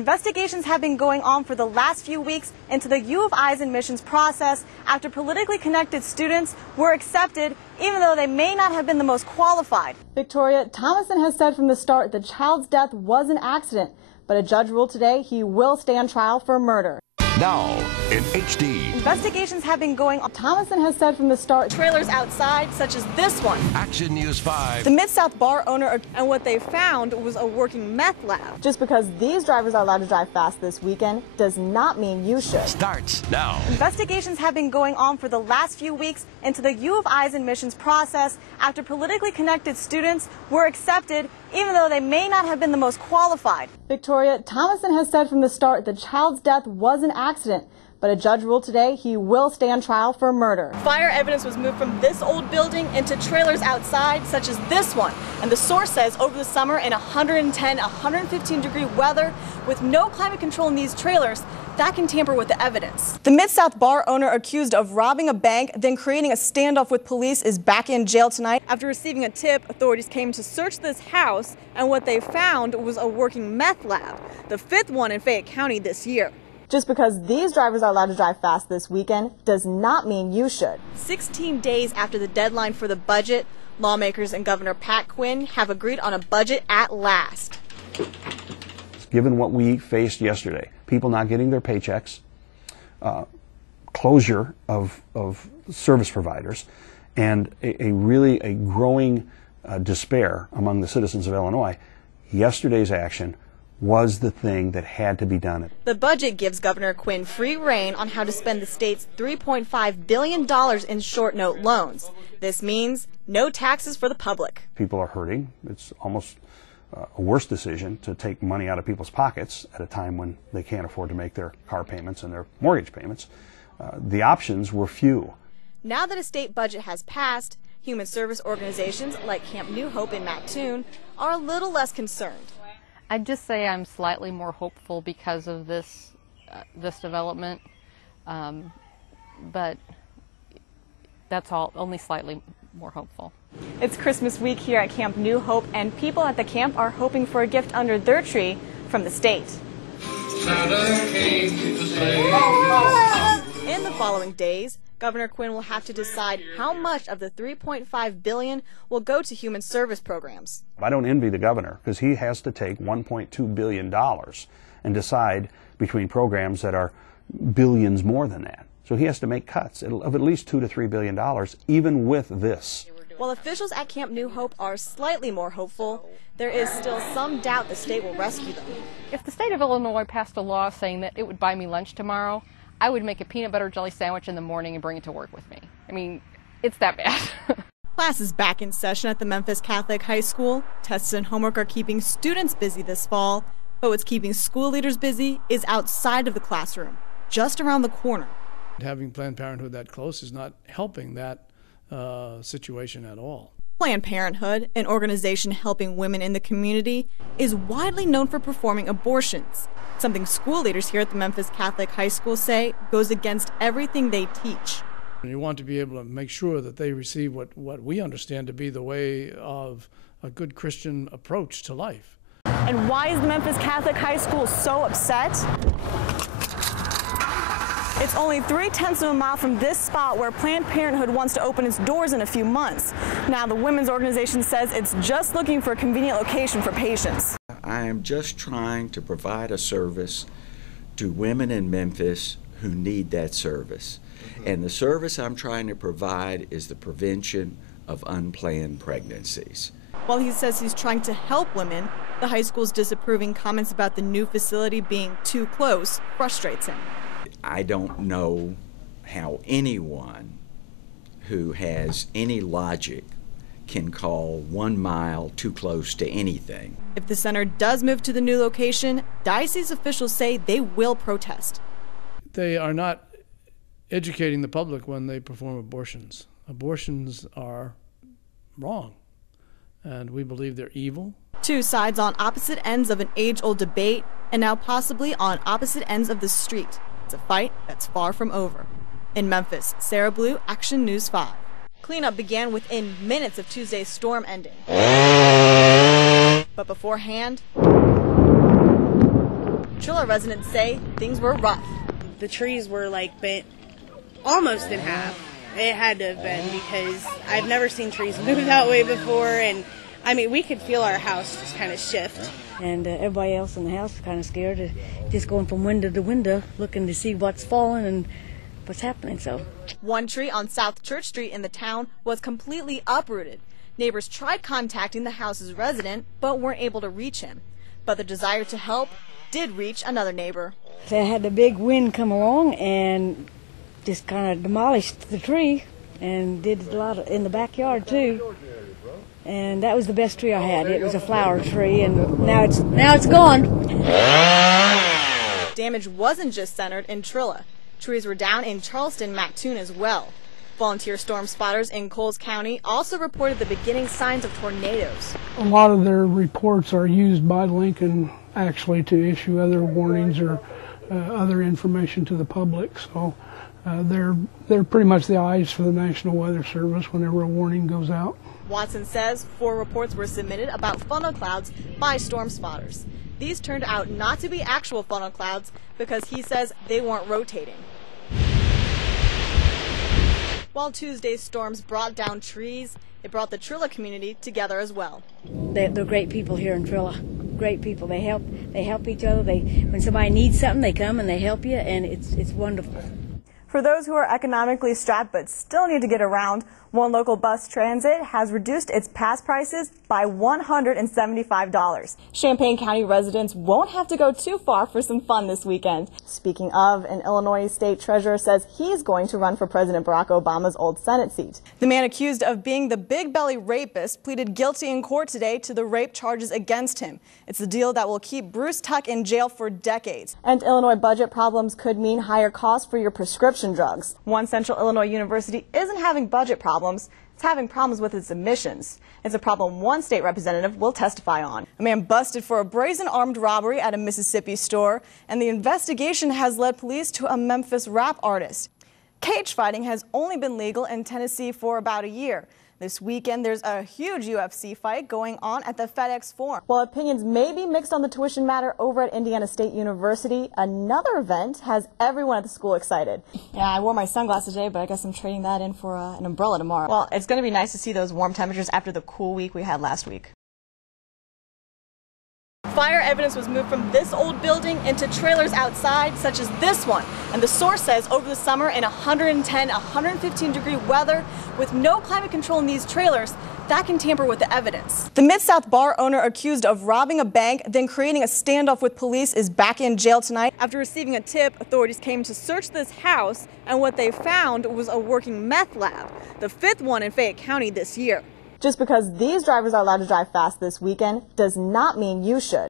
Investigations have been going on for the last few weeks into the U of I's admissions process after politically connected students were accepted even though they may not have been the most qualified. Victoria, Thomason has said from the start the child's death was an accident, but a judge ruled today he will stand trial for murder. Now in HD. Investigations have been going on. Thomason has said from the start trailers outside, such as this one. Action News 5. The Mid-South bar owner, and what they found was a working meth lab. Just because these drivers are allowed to drive fast this weekend does not mean you should. Starts now. Investigations have been going on for the last few weeks into the U of I's admissions process after politically connected students were accepted even though they may not have been the most qualified. Victoria, Thomason has said from the start the child's death was an accident, but a judge ruled today he will stand trial for murder. Fire evidence was moved from this old building into trailers outside, such as this one. And the source says over the summer in 110, 115 degree weather, with no climate control in these trailers, that can tamper with the evidence. The Mid-South bar owner accused of robbing a bank, then creating a standoff with police, is back in jail tonight. After receiving a tip, authorities came to search this house, and what they found was a working meth lab, the 5th one in Fayette County this year. Just because these drivers are allowed to drive fast this weekend does not mean you should. 16 days after the deadline for the budget, lawmakers and Governor Pat Quinn have agreed on a budget at last. Given what we faced yesterday, people not getting their paychecks, closure of service providers, and a really growing despair among the citizens of Illinois, yesterday's action was the thing that had to be done. The budget gives Governor Quinn free rein on how to spend the state's $3.5 billion in short note loans. This means no taxes for the public. People are hurting. It's almost a worse decision to take money out of people's pockets at a time when they can't afford to make their car payments and their mortgage payments. The options were few. Now that a state budget has passed, human service organizations like Camp New Hope in Mattoon are a little less concerned. I'd just say I'm slightly more hopeful because of this development, but that's all, only slightly more hopeful. It's Christmas week here at Camp New Hope, and people at the camp are hoping for a gift under their tree from the state. In the following days, Governor Quinn will have to decide how much of the $3.5 billion will go to human service programs. I don't envy the governor because he has to take $1.2 billion and decide between programs that are billions more than that. So he has to make cuts of at least $2 to $3 billion, even with this. While officials at Camp New Hope are slightly more hopeful, there is still some doubt the state will rescue them. If the state of Illinois passed a law saying that it would buy me lunch tomorrow, I would make a peanut butter jelly sandwich in the morning and bring it to work with me. I mean, it's that bad. Class is back in session at the Memphis Catholic High School. Tests and homework are keeping students busy this fall, but what's keeping school leaders busy is outside of the classroom, just around the corner. Having Planned Parenthood that close is not helping that situation at all. Planned Parenthood, an organization helping women in the community, is widely known for performing abortions, something school leaders here at the Memphis Catholic High School say goes against everything they teach. You want to be able to make sure that they receive what we understand to be the way of a good Christian approach to life. And why is the Memphis Catholic High School so upset? It's only 0.3 of a mile from this spot where Planned Parenthood wants to open its doors in a few months. Now the women's organization says it's just looking for a convenient location for patients. I am just trying to provide a service to women in Memphis who need that service. And the service I'm trying to provide is the prevention of unplanned pregnancies. While he says he's trying to help women, the high school's disapproving comments about the new facility being too close frustrates him. I don't know how anyone who has any logic can call 1 mile too close to anything. If the center does move to the new location, diocese officials say they will protest. They are not educating the public when they perform abortions. Abortions are wrong, and we believe they're evil. Two sides on opposite ends of an age-old debate, and now possibly on opposite ends of the street. It's a fight that's far from over. In Memphis, Sarah Bleau, Action News 5. Cleanup began within minutes of Tuesday's storm ending. But beforehand, Trilla residents say things were rough. The trees were like bent almost in half. It had to have been, because I've never seen trees move that way before, and I mean, we could feel our house just kind of shift. And everybody else in the house was kind of scared, just going from window to window, looking to see what's falling and what's happening. So, one tree on South Church Street in the town was completely uprooted. Neighbors tried contacting the house's resident, but weren't able to reach him. But the desire to help did reach another neighbor. They had the big wind come along and just kind of demolished the tree, and did a lot in the backyard too. And that was the best tree I had. It was a flower tree, and now it's gone. Damage wasn't just centered in Trilla. Trees were down in Charleston, Mattoon as well. Volunteer storm spotters in Coles County also reported the beginning signs of tornadoes. A lot of their reports are used by Lincoln actually to issue other warnings or other information to the public. So they're pretty much the eyes for the National Weather Service whenever a warning goes out. Watson says 4 reports were submitted about funnel clouds by storm spotters. These turned out not to be actual funnel clouds because he says they weren't rotating. While Tuesday's storms brought down trees, it brought the Trilla community together as well. They're great people here in Trilla. Great people. They help each other. When somebody needs something, they come and they help you, and it's wonderful. For those who are economically strapped but still need to get around, one local bus transit has reduced its pass prices by $175. Champaign County residents won't have to go too far for some fun this weekend. Speaking of, an Illinois state treasurer says he's going to run for President Barack Obama's old Senate seat. The man accused of being the big belly rapist pleaded guilty in court today to the rape charges against him. It's a deal that will keep Bruce Tuck in jail for decades. And Illinois budget problems could mean higher costs for your prescription drugs. One Central Illinois university isn't having budget problems. It's having problems with its admissions. It's a problem one state representative will testify on. A man busted for a brazen armed robbery at a Mississippi store, and the investigation has led police to a Memphis rap artist. Cage fighting has only been legal in Tennessee for about a year. This weekend, there's a huge UFC fight going on at the FedEx Forum. While opinions may be mixed on the tuition matter over at Indiana State University, another event has everyone at the school excited. Yeah, I wore my sunglasses today, but I guess I'm trading that in for an umbrella tomorrow. Well, it's going to be nice to see those warm temperatures after the cool week we had last week. Fire evidence was moved from this old building into trailers outside, such as this one. And the source says over the summer in 110, 115 degree weather, with no climate control in these trailers, that can tamper with the evidence. The Mid-South bar owner accused of robbing a bank, then creating a standoff with police, is back in jail tonight. After receiving a tip, authorities came to search this house, and what they found was a working meth lab, the 5th one in Fayette County this year. Just because these drivers are allowed to drive fast this weekend does not mean you should.